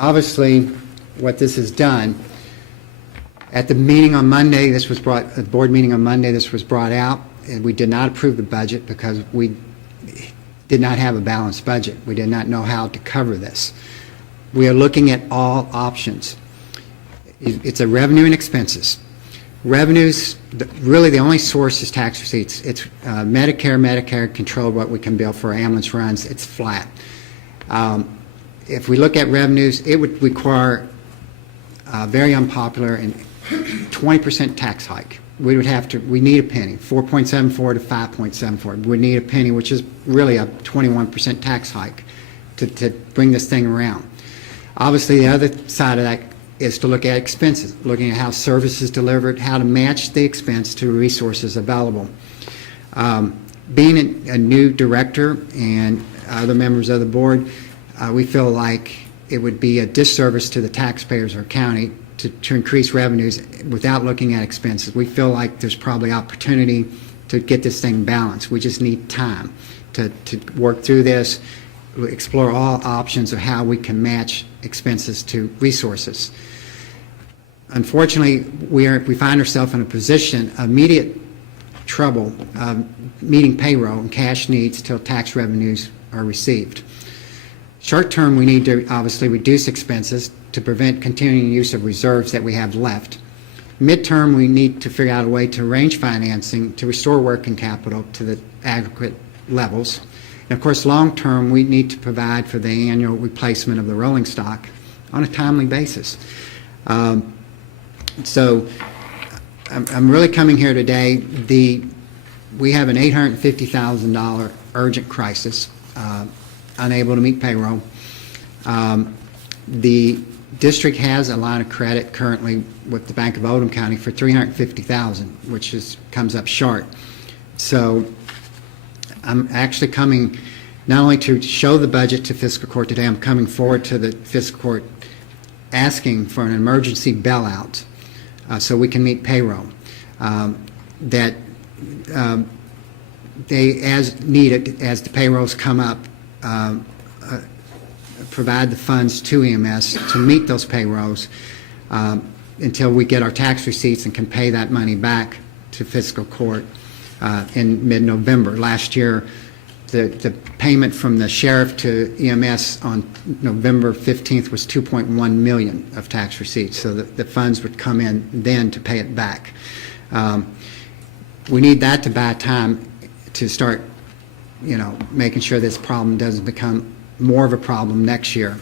obviously, what this has done, at the meeting on Monday, at the board meeting on Monday, this was brought out, and we did not approve the budget because we did not have a balanced budget. We did not know how to cover this. We are looking at all options. It's a revenue and expenses. Revenues, really the only source is tax receipts. It's Medicare controlled what we can bill for ambulance runs. It's flat. If we look at revenues, it would require a very unpopular and 20% tax hike. We need a penny, 4.74 to 5.74. We need a penny, which is really a 21% tax hike to bring this thing around. Obviously, the other side of that is to look at expenses, looking at how service is delivered, how to match the expense to resources available. Being a new director and other members of the board, we feel like it would be a disservice to the taxpayers of our county to increase revenues without looking at expenses. We feel like there's probably opportunity to get this thing balanced. We just need time to work through this, explore all options of how we can match expenses to resources. Unfortunately, we find ourselves in a position of immediate trouble meeting payroll and cash needs till tax revenues are received. Short term, we need to obviously reduce expenses to prevent continuing use of reserves that we have left. Midterm, we need to figure out a way to arrange financing to restore working capital to the adequate levels. And of course, long term, we need to provide for the annual replacement of the rolling stock on a timely basis. So I'm really coming here today. We have an $850,000 urgent crisis, unable to meet payroll. The district has a line of credit currently with the Bank of Oldham County for $350,000, which comes up short. So I'm actually coming not only to show the budget to fiscal court today, I'm coming forward to the fiscal court asking for an emergency bailout so we can meet payroll. That they, as needed, as the payrolls come up, provide the funds to EMS to meet those payrolls until we get our tax receipts and can pay that money back to fiscal court in mid-November. Last year, the payment from the sheriff to EMS on November 15th was $2.1 million of tax receipts, so the funds would come in then to pay it back. We need that to buy time to start, making sure this problem doesn't become more of a problem next year,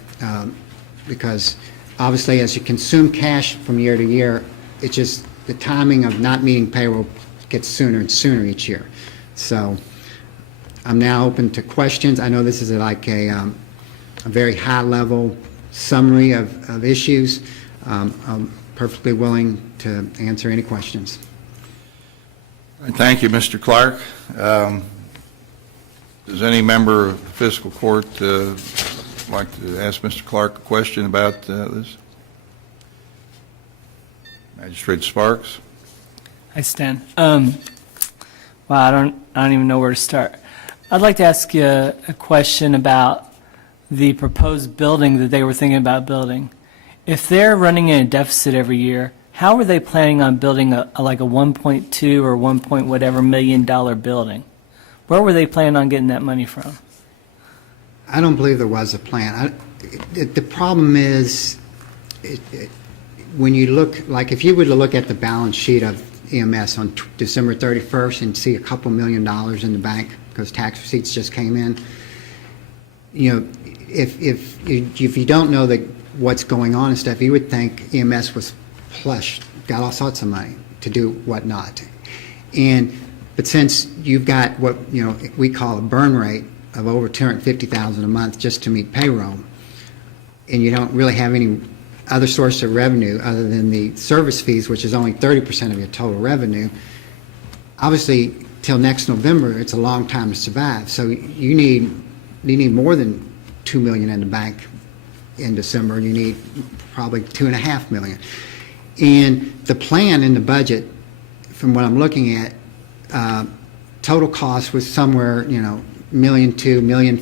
because obviously as you consume cash from year to year, it's just the timing of not meeting payroll gets sooner and sooner each year. So I'm now open to questions. I know this is like a very high-level summary of issues. I'm perfectly willing to answer any questions. Thank you, Mr. Clark. Does any member of the fiscal court like to ask Mr. Clark a question about this? Magistrate Sparks. Hi, Stan. Wow, I don't even know where to start. I'd like to ask you a question about the proposed building that they were thinking about building. If they're running in a deficit every year, how are they planning on building like a 1.2 or 1 point whatever $million building? Where were they planning on getting that money from? I don't believe there was a plan. The problem is, when you look, like if you were to look at the balance sheet of EMS on December 31st and see a couple $1 million in the bank because tax receipts just came in, if you don't know what's going on and stuff, you would think EMS was plush, got all sorts of money to do whatnot. But since you've got what we call a burn rate of over $250,000 a month just to meet payroll, and you don't really have any other source of revenue other than the service fees, which is only 30% of your total revenue, obviously till next November it's a long time to survive. So you need more than $2 million in the bank in December. You need probably $2.5 million. And the plan in the budget, from what I'm looking at, total cost was somewhere, $1.2 million, $1.5 million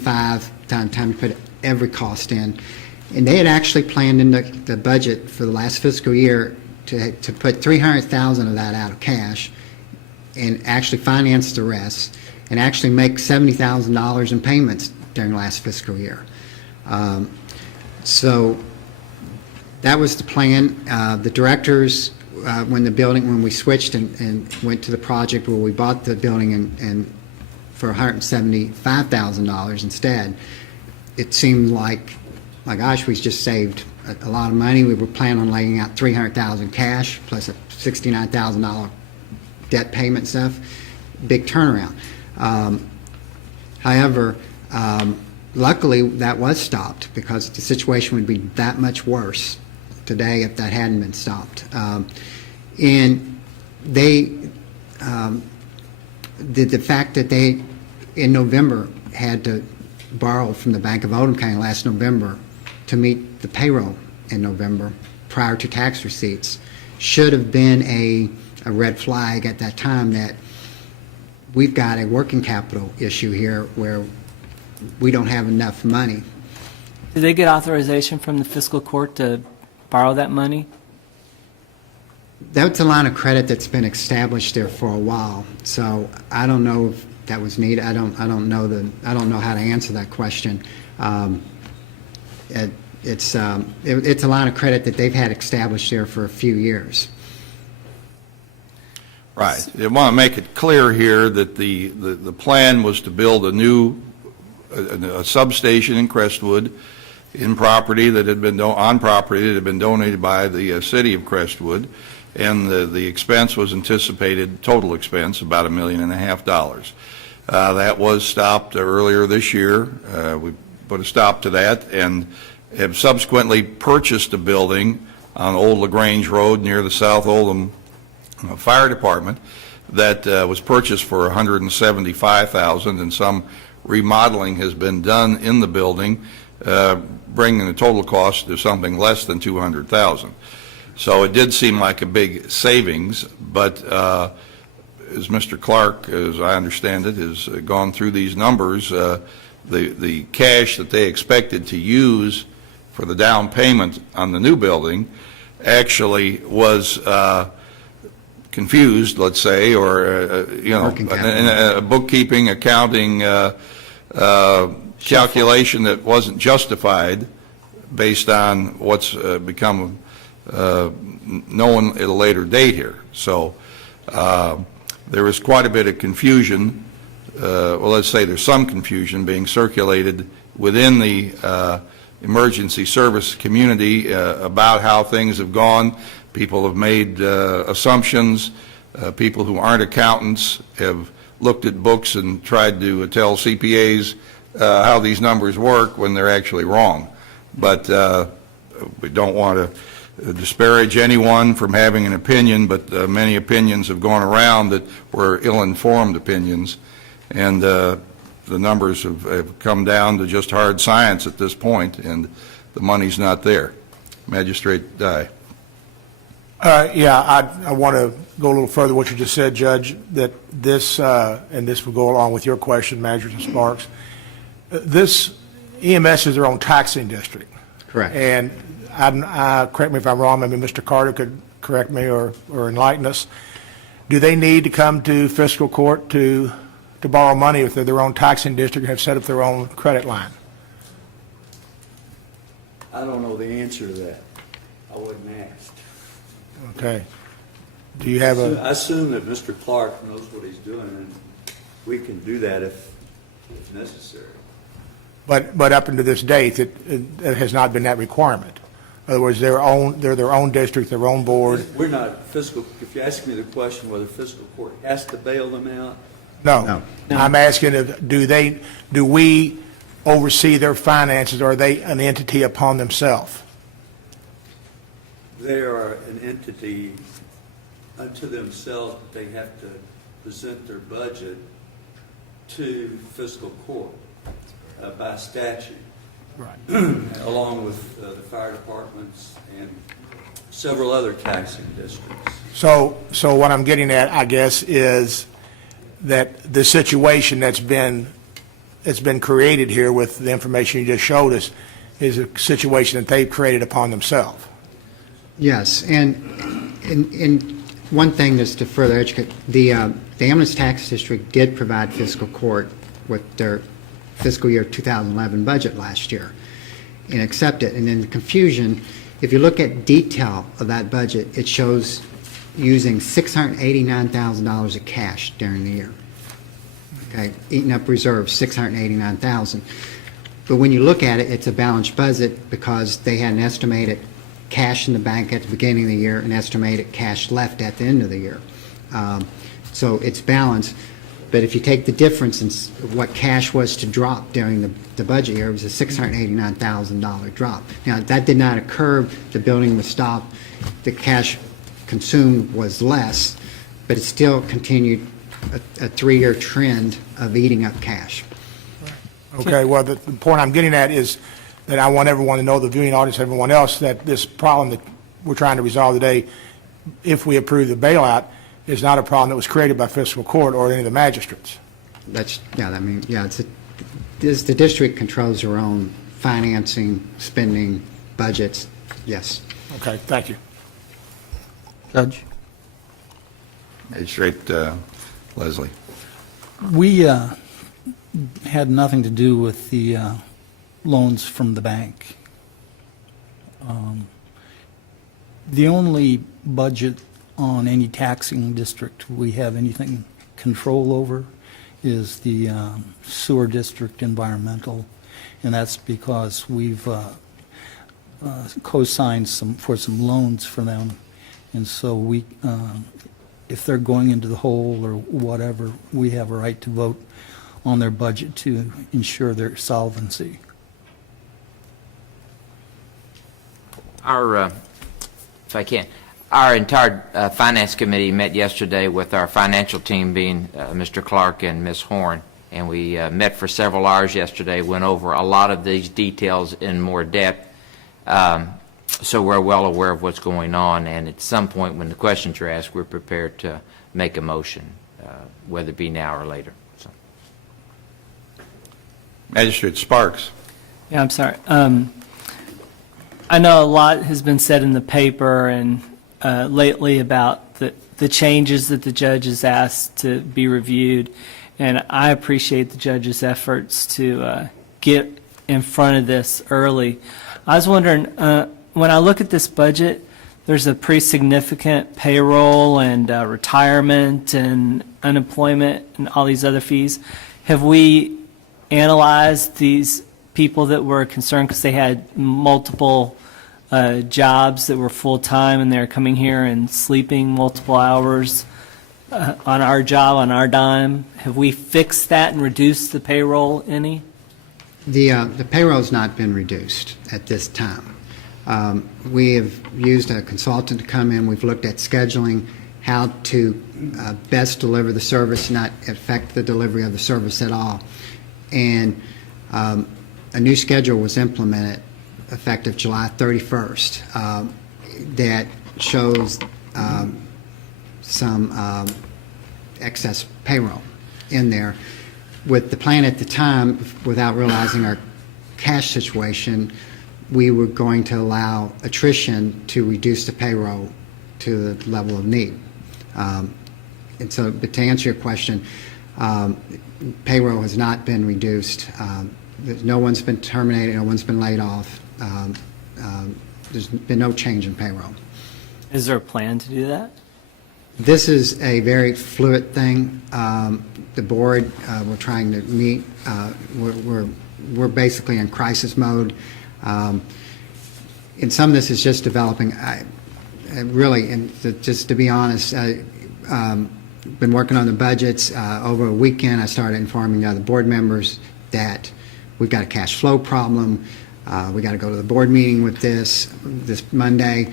time to put every cost in. And they had actually planned in the budget for the last fiscal year to put $300,000 of that out of cash and actually finance the rest and actually make $70,000 in payments during last fiscal year. So that was the plan. The directors, when we switched and went to the project where we bought the building and for $175,000 instead, it seemed like, my gosh, we just saved a lot of money. We were planning on laying out $300,000 cash plus a $69,000 debt payment stuff. Big turnaround. However, luckily that was stopped because the situation would be that much worse today if that hadn't been stopped. And they, the fact that they in November had to borrow from the Bank of Oldham County last November to meet the payroll in November prior to tax receipts should have been a red flag at that time that we've got a working capital issue here where we don't have enough money. Did they get authorization from the fiscal court to borrow that money? That's a line of credit that's been established there for a while, so I don't know if that was needed. I don't know how to answer that question. It's a line of credit that they've had established there for a few years. Right. I want to make it clear here that the plan was to build a substation in Crestwood on property that had been donated by the city of Crestwood, and the expense was anticipated, total expense, about $1.5 million. That was stopped earlier this year. We put a stop to that and have subsequently purchased a building on Old LaGrange Road near the South Oldham Fire Department that was purchased for $175,000, and some remodeling has been done in the building, bringing the total cost to something less than $200,000. So it did seem like a big savings, but as Mr. Clark, as I understand it, has gone through these numbers, the cash that they expected to use for the down payment on the new building actually was confused, let's say, or a bookkeeping, accounting calculation that wasn't justified based on what's become known at a later date here. So there is quite a bit of confusion. Well, let's say there's some confusion being circulated within the emergency service community about how things have gone. People have made assumptions. People who aren't accountants have looked at books and tried to tell CPAs how these numbers work when they're actually wrong. But we don't want to disparage anyone from having an opinion, but many opinions have gone around that were ill-informed opinions, and the numbers have come down to just hard science at this point, and the money's not there. Magistrate Dye. Yeah, I want to go a little further what you just said, Judge, that this, and this will go along with your question, Magistrate Sparks, this EMS is their own taxing district. Correct. And correct me if I'm wrong, maybe Mr. Carter could correct me or enlighten us. Do they need to come to fiscal court to borrow money if they're their own taxing district and have set up their own credit line? I don't know the answer to that. I wasn't asked. Okay. Do you have I assume that Mr. Clark knows what he's doing, and we can do that if necessary. But up until this date, it has not been that requirement. In other words, they're their own district, their own board. We're not fiscal. If you ask me the question whether fiscal court has to bail them out, No. I'm asking do we oversee their finances, or are they an entity upon themselves? they are an entity unto themselves, but they have to present their budget to fiscal court by statute. Right. Along with the fire departments and several other taxing districts. So what I'm getting at, I guess, is that the situation that's been created here with the information you just showed us is a situation that they've created upon themselves. Yes, and one thing is to further educate, the ambulance tax district did provide fiscal court with their fiscal year 2011 budget last year and accept it. And in the confusion, if you look at detail of that budget, it shows using $689,000 of cash during the year. Okay, eating up reserves, $689,000. But when you look at it, it's a balanced budget because they had an estimated cash in the bank at the beginning of the year and estimated cash left at the end of the year. So it's balanced. But if you take the difference in what cash was to drop during the budget year, it was a $689,000 drop. Now, that did not occur. The building was stopped. The cash consumed was less, but it still continued a 3-year trend of eating up cash. Okay, well, the point I'm getting at is that I want everyone to know, the viewing audience, everyone else, that this problem that we're trying to resolve today, if we approve the bailout, is not a problem that was created by fiscal court or any of the magistrates. That's, yeah, I mean, yeah, the district controls their own financing, spending, budgets, yes. Okay, thank you. Judge? Magistrate Leslie. We had nothing to do with the loans from the bank. The only budget on any taxing district we have anything control over is the sewer district environmental, and that's because we've co-signed for some loans for them, and so we, if they're going into the hole or whatever, we have a right to vote on their budget to ensure their solvency. Our, if I can, our entire Finance Committee met yesterday with our financial team being Mr. Clark and Ms. Horn, and we met for several hours yesterday, went over a lot of these details in more depth, so we're well aware of what's going on, and at some point when the questions are asked, we're prepared to make a motion, whether it be now or later. So. Magistrate Sparks. Yeah, I'm sorry. I know a lot has been said in the paper and lately about the changes that the judge has asked to be reviewed, and I appreciate the judge's efforts to get in front of this early. I was wondering, when I look at this budget, there's a pretty significant payroll and retirement and unemployment and all these other fees. Have we analyzed these people that were concerned because they had multiple jobs that were full-time and they're coming here and sleeping multiple hours on our job, on our dime? Have we fixed that and reduced the payroll any? The payroll's not been reduced at this time. We have used a consultant to come in. We've looked at scheduling, how to best deliver the service, not affect the delivery of the service at all. And a new schedule was implemented effective July 31st that shows some excess payroll in there. With the plan at the time, without realizing our cash situation, we were going to allow attrition to reduce the payroll to the level of need. And so, but to answer your question, payroll has not been reduced. No one's been terminated, no one's been laid off. There's been no change in payroll. Is there a plan to do that? This is a very fluid thing. The board, we're trying to meet. We're basically in crisis mode. And some of this is just developing. Really, and just to be honest, been working on the budgets. Over a weekend, I started informing the other board members that we've got a cash flow problem. We got to go to the board meeting with this Monday.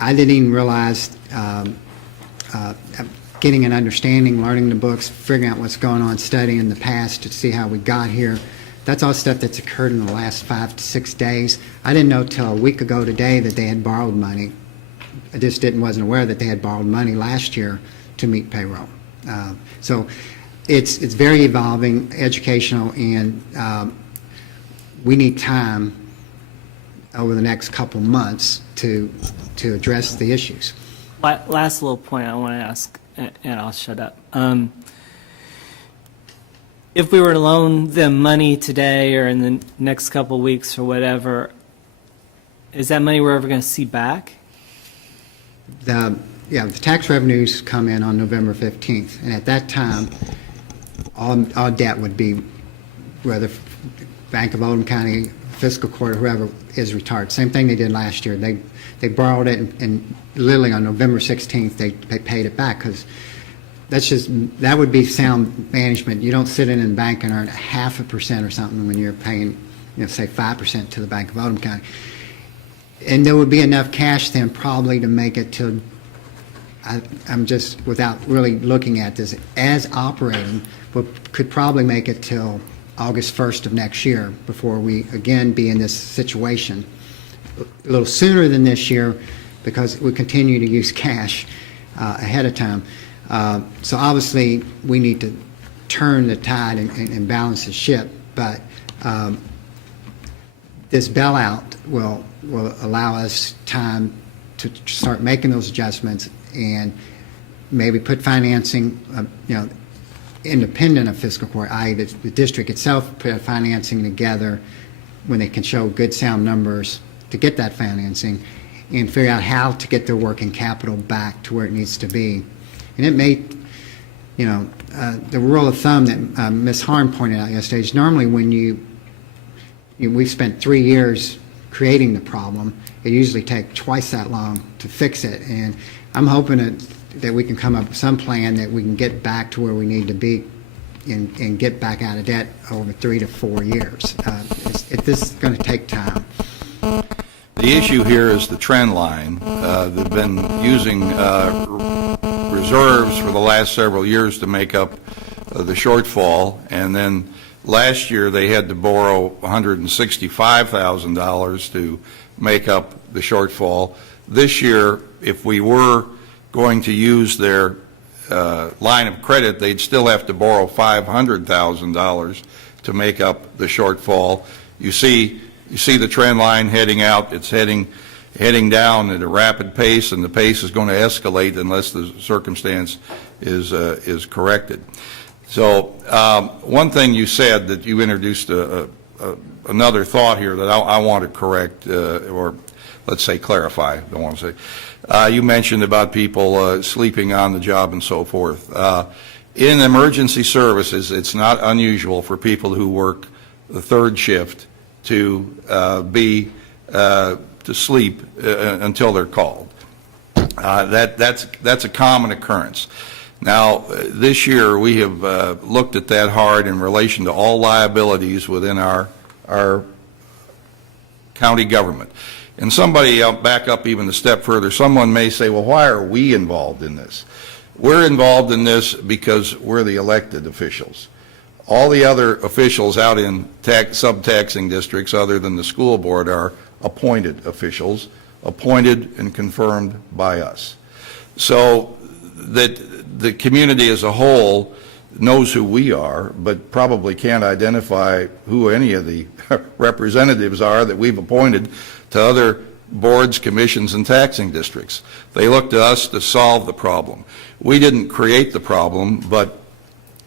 I didn't even realize getting an understanding, learning the books, figuring out what's going on, studying in the past to see how we got here. That's all stuff that's occurred in the last 5 to 6 days. I didn't know till a week ago today that they had borrowed money. I just wasn't aware that they had borrowed money last year to meet payroll. So it's very evolving, educational, and we need time over the next couple months to address the issues. Last little point I want to ask, and I'll shut up. If we were to loan them money today or in the next couple of weeks or whatever, is that money we're ever going to see back? The tax revenues come in on November 15th, and at that time, all debt would be, whether Bank of Oldham County, fiscal court, or whoever is retired. Same thing they did last year. They borrowed it, and literally on November 16th, they paid it back, because that would be sound management. You don't sit in a bank and earn 0.5% or something when you're paying, say 5% to the Bank of Oldham County. And there would be enough cash then probably to make it till, I'm just, without really looking at this, as operating, could probably make it till August 1st of next year before we again be in this situation. A little sooner than this year, because we continue to use cash ahead of time. So obviously, we need to turn the tide and balance the ship, but this bailout will allow us time to start making those adjustments and maybe put financing, independent of fiscal court, i.e. the district itself put financing together when they can show good sound numbers to get that financing and figure out how to get their working capital back to where it needs to be. And it may, the rule of thumb that Ms. Harn pointed out yesterday is normally when we've spent 3 years creating the problem, it usually takes twice that long to fix it. And I'm hoping that we can come up with some plan that we can get back to where we need to be and get back out of debt over 3 to 4 years. This is going to take time. The issue here is the trend line. They've been using reserves for the last several years to make up the shortfall, and then last year they had to borrow $165,000 to make up the shortfall. This year, if we were going to use their line of credit, they'd still have to borrow $500,000 to make up the shortfall. You see the trend line heading out. It's heading down at a rapid pace, and the pace is going to escalate unless the circumstance is corrected. So one thing you said, that you introduced another thought here that I want to correct, or let's say clarify, don't want to say. You mentioned about people sleeping on the job and so forth. In emergency services, it's not unusual for people who work the third shift to sleep until they're called. That's a common occurrence. Now, this year we have looked at that hard in relation to all liabilities within our county government. And somebody, I'll back up even a step further, someone may say, well, why are we involved in this? We're involved in this because we're the elected officials. All the other officials out in sub-taxing districts other than the school board are appointed officials, appointed and confirmed by us. So that the community as a whole knows who we are, but probably can't identify who any of the representatives are that we've appointed to other boards, commissions, and taxing districts. They look to us to solve the problem. We didn't create the problem, but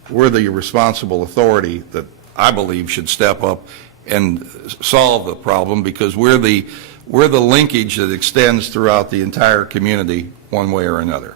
we're the responsible authority that I believe should step up and solve the problem, because we're the linkage that extends throughout the entire community one way or another.